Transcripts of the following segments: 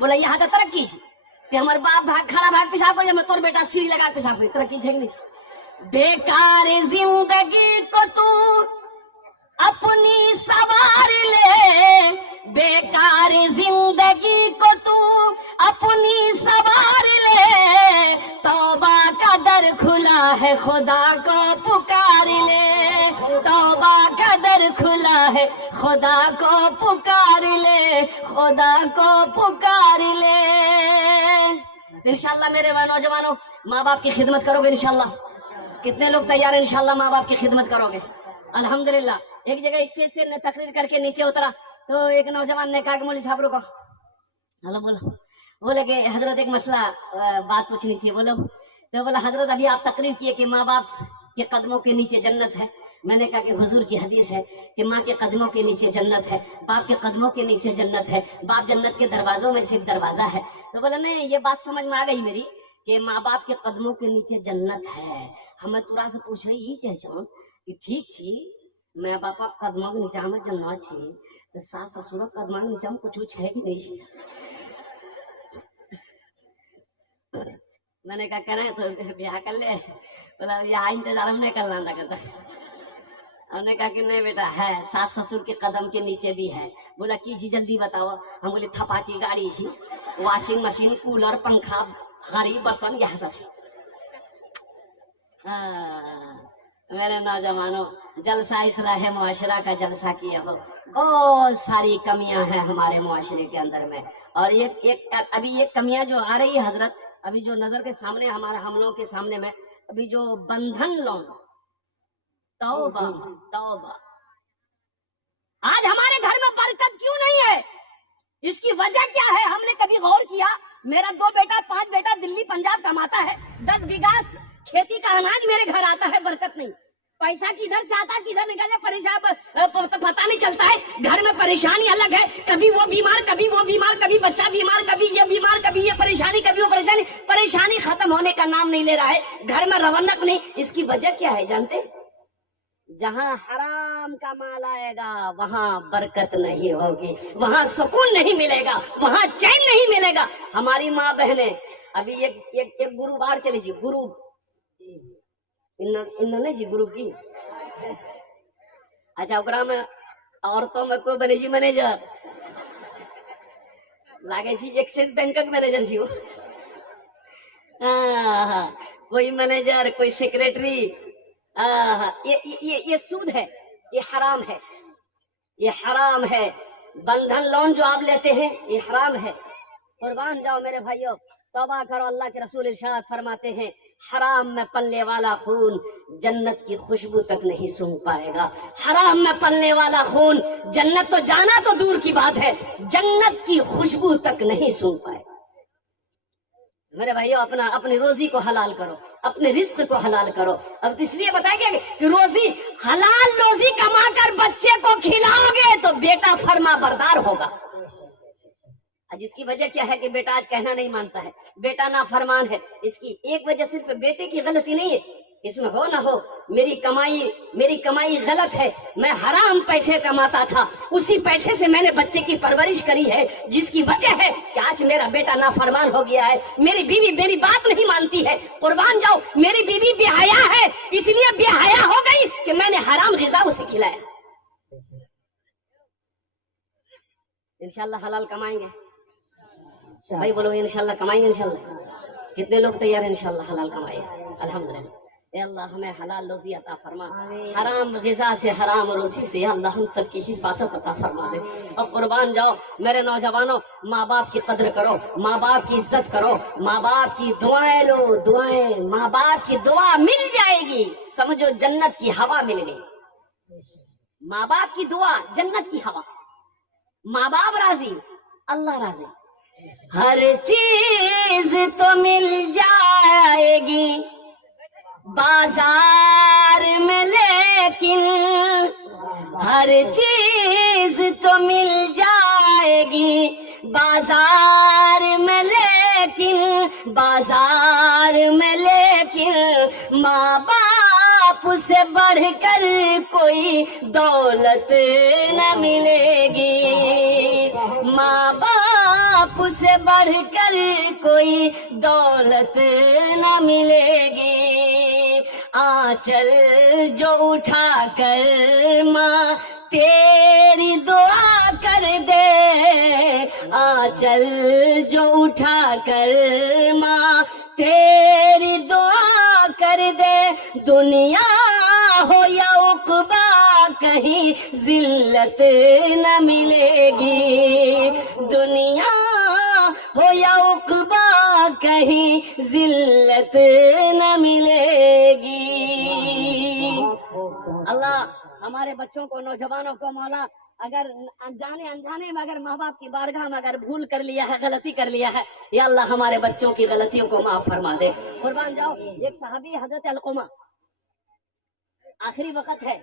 بولا یہاں تو ترقی کہ ہمارے باپ کھڑا بھاگ پیشاب کر میں, تو بیٹا سیڑھی لگا پیشاب کر, ترقی ہے نہیں. بیکار زندگی کو تو اپنی سوار لے, بیکار زندگی کو تو اپنی سوار لے, توبہ کا در کھلا ہے خدا کو پکار لے, توبہ کا در کھلا ہے خدا کو پکار لے, خدا کو پکار لے. انشاءاللہ میرے نوجوانوں ماں باپ کی خدمت کرو گے انشاءاللہ؟ کتنے لوگ تیار ہیں انشاءاللہ ماں باپ کی خدمت کرو گے؟ الحمدللہ. ایک جگہ اسٹیج سے تقریر کر کے نیچے اترا تو ایک نوجوان نے کہا کہ مولوی صاحب رکو. ہلو بولو. بولے کہ حضرت ایک مسئلہ بات پوچھنی تھی. بولو. تو بولا حضرت ابھی آپ تقریر کیے کہ ماں باپ کے قدموں کے نیچے جنت ہے. میں نے کہا کہ حضور کی حدیث ہے کہ ماں کے قدموں کے نیچے جنت ہے, باپ کے قدموں کے نیچے جنت ہے, باپ جنت کے دروازوں میں سے ایک دروازہ ہے. تو بولا نہیں یہ بات سمجھ میں آ گئی میری کہ ماں باپ کے قدموں کے نیچے جنت ہے. ہمیں تھوڑا سا پوچھا یہ چاہوں کہ ٹھیک چھی میں باپا قدموں کے نیچے ہمیں جنت چھی تو ساس سسروں قدموں کے نیچے ہم کچھ ہے کہ نہیں. میں نے کہا کریں تو بیاہ کر لے. بولا یہاں انتظار ہم نہیں کرنا تھا کرتا. ہم نے کہا کہ نہیں بیٹا ہے, ساس سسر کے قدم کے نیچے بھی ہے. بولا کی چیز جلدی بتاؤ. ہم بولے تھپاچی گاڑی تھی, واشنگ مشین, کولر, پنکھا, ہاری برتن, یہ سب سے. میرے نوجوانوں جلسہ اصلاح معاشرہ کا جلسہ کیا ہو. بہت ساری کمیاں ہیں ہمارے معاشرے کے اندر میں, اور ابھی یہ کمیاں جو آ رہی ہے حضرت, ابھی جو نظر کے سامنے ہمارے ہم لوگوں کے سامنے میں ابھی جو بندھن لون, توبہ توبہ. آج ہمارے گھر میں برکت کیوں نہیں ہے؟ اس کی وجہ کیا ہے؟ ہم نے کبھی غور کیا؟ میرا 2 بیٹا 5 بیٹا دلی پنجاب کماتا ہے, 10 بیگھا کھیتی کا اناج میرے گھر آتا ہے, برکت نہیں. پیسہ کدھر سے آتا کدھر نکل پریشان پتہ نہیں چلتا ہے. گھر میں پریشانی الگ ہے, کبھی وہ بیمار کبھی وہ بیمار, کبھی بچہ بیمار کبھی یہ بیمار, کبھی یہ پریشانی کبھی وہ پریشانی. پریشانی ختم ہونے کا نام نہیں لے رہا ہے, گھر میں رونق نہیں. اس کی وجہ کیا ہے جانتے؟ جہاں حرام کا مال آئے گا وہاں برکت نہیں ہوگی, وہاں سکون نہیں ملے گا, وہاں چین نہیں ملے گا. ہماری ماں بہنیں ابھی ایک گرو بار چلی جی, گرو نہیں جی گرو کی. اچھا اکرا میں عورتوں میں کوئی بنے جی مینیجر لگے جی ایکسس بینک کا مینیجر جی, کوئی مینیجر کوئی سیکریٹری. یہ سود ہے, یہ حرام ہے, یہ حرام ہے. بندھن لون جو آپ لیتے ہیں یہ حرام ہے. قربان جاؤ میرے بھائیوں, توبہ کرو. اللہ کے رسول ارشاد فرماتے ہیں حرام میں پلنے والا خون جنت کی خوشبو تک نہیں سونگھ پائے گا. حرام میں پلنے والا خون جنت تو جانا تو دور کی بات ہے, جنت کی خوشبو تک نہیں سونگھ پائے گا. میرے بھائیو اپنی روزی کو حلال کرو, اپنے رزق کو حلال کرو. اب اس لیے بتایا گیا کہ روزی حلال روزی کما کر بچے کو کھلاؤ گے تو بیٹا فرما بردار ہوگا. جس کی وجہ کیا ہے کہ بیٹا آج کہنا نہیں مانتا ہے, بیٹا نافرمان ہے. اس کی ایک وجہ صرف بیٹے کی غلطی نہیں ہے, اس میں ہو نہ ہو میری کمائی غلط ہے, میں حرام پیسے کماتا تھا, اسی پیسے سے میں نے بچے کی پرورش کری ہے, جس کی وجہ ہے کہ آج میرا بیٹا نافرمان ہو گیا ہے. میری بیوی میری بات نہیں مانتی ہے. قربان جاؤ, میری بیوی بے حیا ہے, اس لیے بے حیا ہو گئی کہ میں نے حرام غذا اسے کھلایا. انشاءاللہ حلال کمائیں گے بھائی, بولو انشاءاللہ کمائیں گے. انشاءاللہ کتنے لوگ تیار ہیں انشاءاللہ حلال کمائیں گے؟ الحمدللہ. اے اللہ ہمیں حلال روزی عطا فرما, حرام غذا سے حرام روزی سے اللہ ہم سب کی حفاظت عطا فرما دے. اور قربان جاؤ میرے نوجوانوں, ماں باپ کی قدر کرو, ماں باپ کی عزت کرو, ماں باپ کی دعائیں لو. دعائیں, ماں باپ کی دعا مل جائے گی سمجھو جنت کی ہوا مل گئی. ماں باپ کی دعا جنت کی ہوا. ماں باپ راضی اللہ راضی. ہر چیز تو مل جائے گی بازار میں لیکن, ہر چیز تو مل جائے گی بازار میں لیکن, بازار میں لیکن ماں باپ باپ سے بڑھ کر کوئی دولت نہ ملے گی، ماں باپ سے بڑھ کر کوئی دولت نہ ملے گی، آنچل جو اٹھا کر ماں تیری دعا کر دے، آنچل جو اٹھا کر ماں تیری دعا کر دے، دنیا ہو یا عقبا کہیں ذلت نہ ملے گی، دنیا ہو یا عقبا کہیں ذلت نہ ملے گی۔ اللہ ہمارے بچوں کو، نوجوانوں کو مولا اگر جانے انجانے میں اگر ماں باپ کی بارگاہ میں اگر بھول کر لیا ہے، غلطی کر لیا ہے، یا اللہ ہمارے بچوں کی غلطیوں کو معاف فرما دے۔ قربان جاؤ، ایک صحابی حضرت علقمہ، آخری وقت ہے،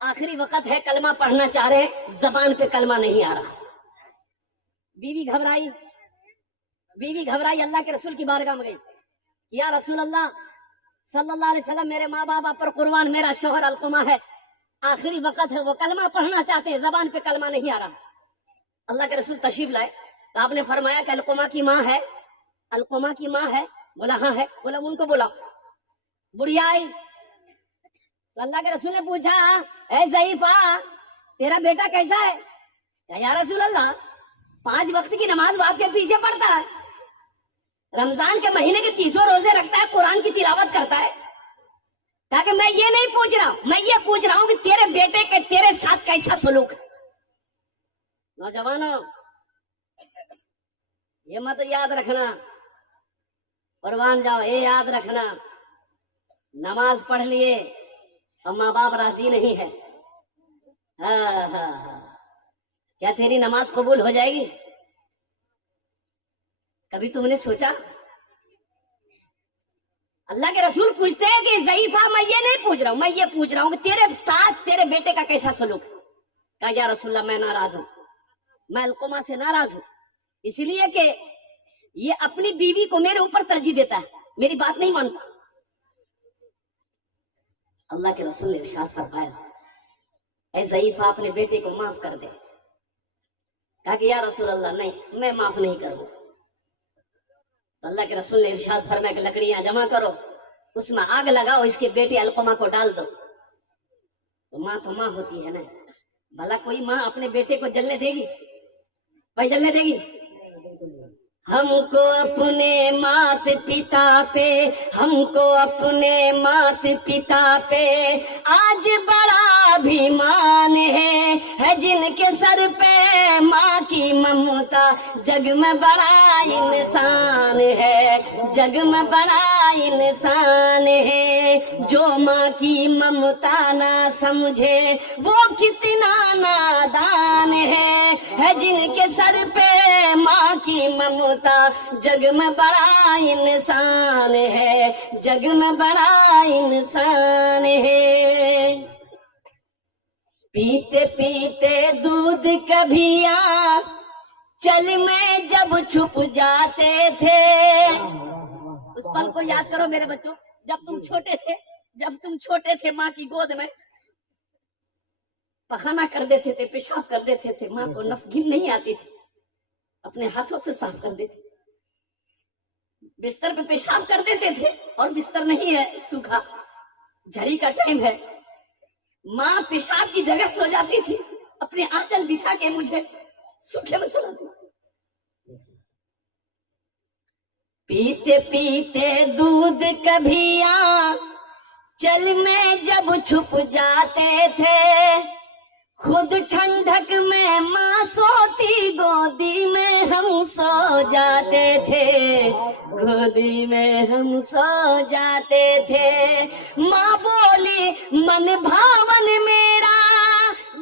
آخری وقت ہے، کلمہ پڑھنا چاہ رہے ہیں، زبان پہ کلمہ نہیں آ رہا، بیوی گھبرائی، بیوی گھبرائی، اللہ کے رسول کی بارگاہ میں گئی، یا رسول اللہ صلی اللہ علیہ وسلم، میرے ماں باپ پر قربان، میرا شوہر علقمہ ہے، آخری وقت ہے، وہ کلمہ پڑھنا چاہتے ہیں، زبان پہ کلمہ نہیں آ رہا۔ اللہ کے رسول تشریف لائے تو آپ نے فرمایا کہ علقمہ کی ماں ہے، علقمہ کی ماں ہے، بولا ہاں ہے، بولا ان کو بولا، بڑھیا آئی تو اللہ کے رسول نے پوچھا، اے ضعیفہ تیرا بیٹا کیسا ہے؟ کہ یا رسول اللہ 5 وقت کی نماز باپ کے پیچھے پڑھتا ہے، رمضان کے مہینے کے 30 روزے رکھتا ہے، قرآن کی تلاوت کرتا ہے، تاکہ میں یہ نہیں پوچھ رہا ہوں، میں یہ پوچھ رہا ہوں کہ تیرے بیٹے کے تیرے ساتھ کیسا سلوک ہے۔ نوجوانوں یہ مت یاد رکھنا، قربان جاؤ، یہ یاد رکھنا، نماز پڑھ لیے اور ماں باپ راضی نہیں ہے، کیا تیری نماز قبول ہو جائے گی؟ کبھی تم نے سوچا؟ اللہ کے رسول پوچھتے ہیں کہ ضعیفہ میں یہ نہیں پوچھ رہا ہوں، میں یہ پوچھ رہا ہوں کہ تیرے ساتھ تیرے بیٹے کا کیسا سلوک ہے؟ کہا یا رسول اللہ میں ناراض ہوں، میں علقمہ سے ناراض ہوں، اس لیے کہ یہ اپنی بیوی کو میرے اوپر ترجیح دیتا ہے، میری بات نہیں مانتا۔ اللہ کے رسول نے ارشاد فرمایا، اے ضعیفہ اپنے بیٹے کو معاف کر دے۔ کہا کہ یا رسول اللہ نہیں، میں معاف نہیں کروں۔ اللہ کے رسول نے ارشاد فرمایا کہ لکڑیاں جمع کرو، اس میں آگ لگاؤ، اس کے بیٹے علقمہ کو ڈال دو۔ تو ماں ہوتی ہے نا، بھلا کوئی ماں اپنے بیٹے کو جلنے دے گی؟ بھائی جلنے دے گی؟ ہم کو اپنے مات پتا پہ، ہم کو اپنے مات پتا پہ آج بڑا ابھیمان ہے جن کے سر پہ ماں کی ممتا، جگ میں بڑا انسان ہے، جگ میں بڑا انسان ہے، جو ماں کی ممتا نہ سمجھے وہ کتنا نادان ہے جن کے سر پہ ماں کی ممتا، جگ میں بڑا انسان ہے، جگ میں بڑا انسان ہے۔ پیتے پیتے دودھ کبھی چل میں جب چھپ جاتے تھے، اس پل کو یاد کرو میرے بچوں، جب تم چھوٹے تھے، جب تم چھوٹے تھے ماں کی گود میں پخانہ کر دیتے تھے، پیشاب کر دیتے تھے، ماں کو نفگن نہیں آتی تھی، اپنے ہاتھوں سے صاف کر دیتے، بستر پہ پیشاب کر دیتے تھے، اور بستر نہیں ہے سوکھا، جھڑی کا ٹائم ہے، ماں پیشاب کی جگہ سو جاتی تھی، اپنے آنچل بچھا کے مجھے سوکھے میں سلاتی۔ پیتے پیتے دودھ کبھی چل میں جب چھپ جاتے تھے، خود ٹھنڈک میں ماں سوتی، گودی میں ہم سو جاتے تھے، گودی میں ہم سو جاتے تھے، ماں بولی من بھاون میرا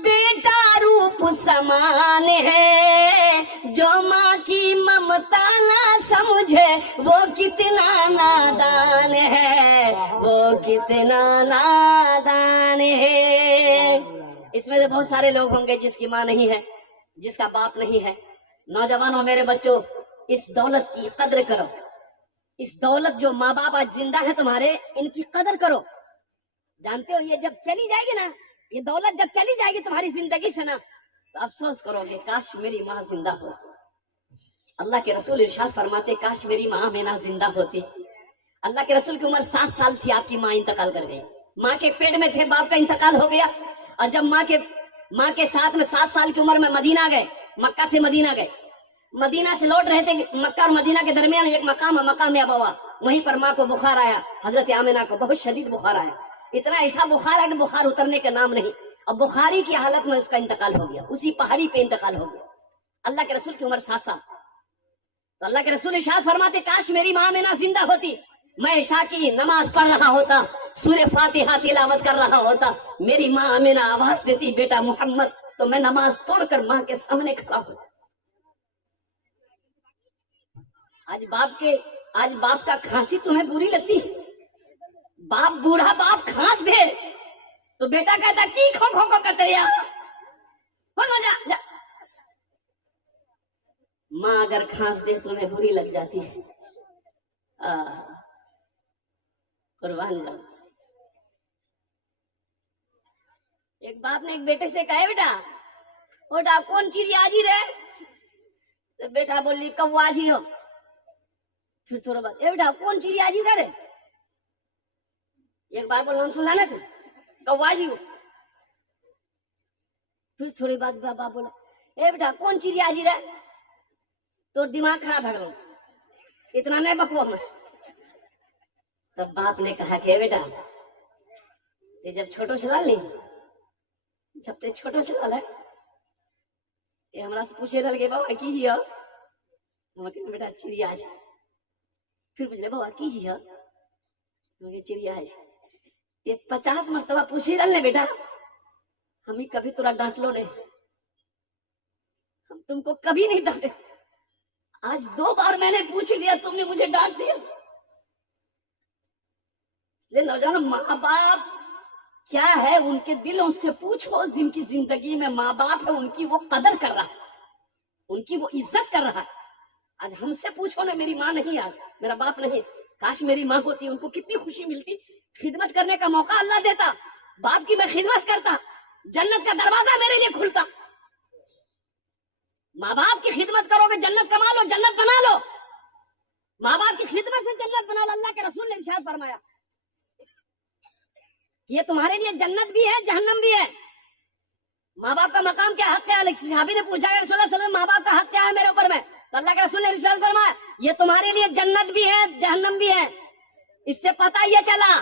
بیٹا روپ سمان ہے، جو ماں کی ممتا نہ سمجھے وہ کتنا نادان ہے، وہ کتنا نادان ہے۔ اس میں سے بہت سارے لوگ ہوں گے جس کی ماں نہیں ہے، جس کا باپ نہیں ہے۔ نوجوانوں، میرے بچوں، اس دولت کی قدر کرو، اس دولت جو ماں باپ آج زندہ ہے تمہارے، ان کی قدر کرو۔ جانتے ہو یہ جب چلی جائے گی نا، یہ دولت جب چلی جائے گی تمہاری زندگی سے نا، تو افسوس کرو گے کاش میری ماں زندہ ہو. اللہ کے رسول ارشاد فرماتے کاش میری ماں مینا زندہ ہوتی. اللہ کے رسول کی عمر 7 سال تھی، آپ کی ماں انتقال کر گئی. ماں کے پیٹ میں تھے، باپ کا انتقال ہو گیا. اور جب ماں کے ساتھ میں 7 سال کی عمر میں مدینہ گئے، مکہ سے مدینہ گئے، مدینہ سے لوٹ رہے تھے. مکہ اور مدینہ کے درمیان ایک مقام ہے، مقام ابوا. وہیں پر ماں کو بخار آیا، حضرت آمنہ کو بہت شدید بخار آیا. اتنا ایسا بخار ہے کہ بخار اترنے کا نام نہیں. اب بخاری کی حالت میں اس کا انتقال ہو گیا، اسی پہاڑی پہ انتقال ہو گیا. اللہ کے رسول کی عمر 7 سال. تو اللہ کے رسول ارشاد فرماتے کاش میری ماں آمنہ زندہ ہوتی، میں عشاء کی نماز پڑھ رہا ہوتا، سورہ فاتحہ تلاوت کر رہا ہوتا، میری ماں آمنہ آواز دیتی بیٹا محمد، تو میں نماز توڑ کر ماں کے سامنے کھڑا ہوتا. آج باپ کا کھانسی تمہیں بری لگتی ہے؟ باپ بوڑھا باپ کھانس دے تو بیٹا کہتا کی کھو کھو کھو کرتے جا. ماں اگر کھانس دے تمہیں بری لگ جاتی ہے. قربان جاؤ. ایک باپ نے ایک بیٹے سے کہا بیٹا کون چیز آجی رہے؟ تو بیٹا بولی کوا جی ہو. پھر تھوڑا بات بیٹا کون چیز آجی رہے؟ ایک بار بولنا سنانا تھا کوا جی ہو. پھر تھوڑی بات باپ بولا بیٹا کون چیز آجی رہے؟ تو دماغ خراب ہے گا، اتنا نہیں بکوا میں. تب باپ نے کہا کہ بیٹا جب چھوٹو سوال نہیں، جب تے چھوٹو سوال ہے کہ ہمارا سے پوچھے لگے بابا کی جی ہو، بیٹا چڑیا ہے. پھر پوچھ لے بابا کی جی ہو، چڑیا ہے. 50 مرتبہ پوچھے ڈالنے بیٹا ہمیں کبھی تورا ڈانٹ لو نہیں، ہم تم کو کبھی نہیں ڈانٹے. آج 2 بار میں نے پوچھ لیا، تم نے مجھے ڈانٹ دیا. نوجوان ماں باپ کیا ہے ان کے دلوں سے پوچھو، جن کی زندگی میں ماں باپ ہے ان کی وہ قدر کر رہا ہے، ان کی وہ عزت کر رہا ہے. آج ہم سے پوچھو نا میری ماں نہیں، آج میرا باپ نہیں، کاش میری ماں ہوتی، ان کو کتنی خوشی ملتی، خدمت کرنے کا موقع اللہ دیتا. باپ کی میں خدمت کرتا، جنت کا دروازہ میرے لیے کھلتا. ماں باپ کی خدمت کرو گے جنت کما لو، جنت بنا لو. ماں باپ کی خدمت سے جنت بنا لو. اللہ کے رسول نے ارشاد فرمایا یہ تمہارے لیے جنت بھی ہے جہنم بھی ہے. ماں باپ کا مقام کیا، حق کیا؟ صحابی نے پوچھا کہ رسول اللہ صلی اللہ علیہ وسلم ماں باپ کا حق کیا ہے میرے اوپر میں؟ تو اللہ کے رسول نے ارشاد فرمایا یہ تمہارے لیے جنت بھی ہے جہنم بھی ہے. اس سے پتہ یہ چلا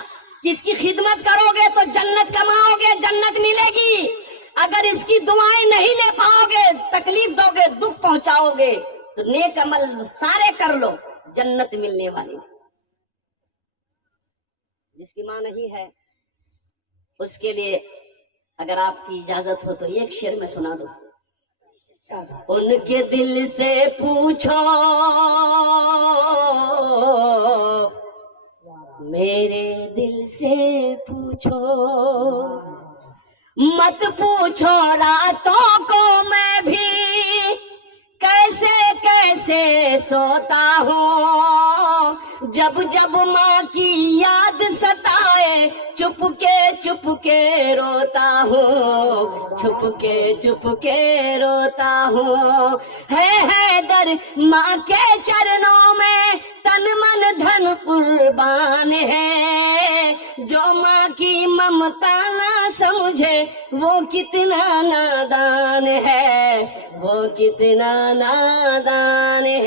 کہ اس کی خدمت کرو گے تو جنت کماؤ گے، جنت ملے گی. اگر اس کی دعائیں نہیں لے پاؤ گے، تکلیف دو گے، دکھ پہنچاؤ گے، تو نیک عمل سارے کر لو، جنت ملنے والی. جس کی ماں نہیں ہے اس کے لیے اگر آپ کی اجازت ہو تو ایک شعر میں سنا دو. ان کے دل سے پوچھو میرے دل سے پوچھو، مت پوچھو راتوں کو میں بھی کیسے کیسے سوتا ہوں. جب جب ماں کی یاد ستائے چپ کے روتا ہوں، چپ کے روتا ہوں. ہے در ماں کے چرنوں میں تن من دھن قربان ہے. جو ماں کی ممتا نہ سمجھے وہ کتنا نادان ہے، وہ کتنا نادان ہے.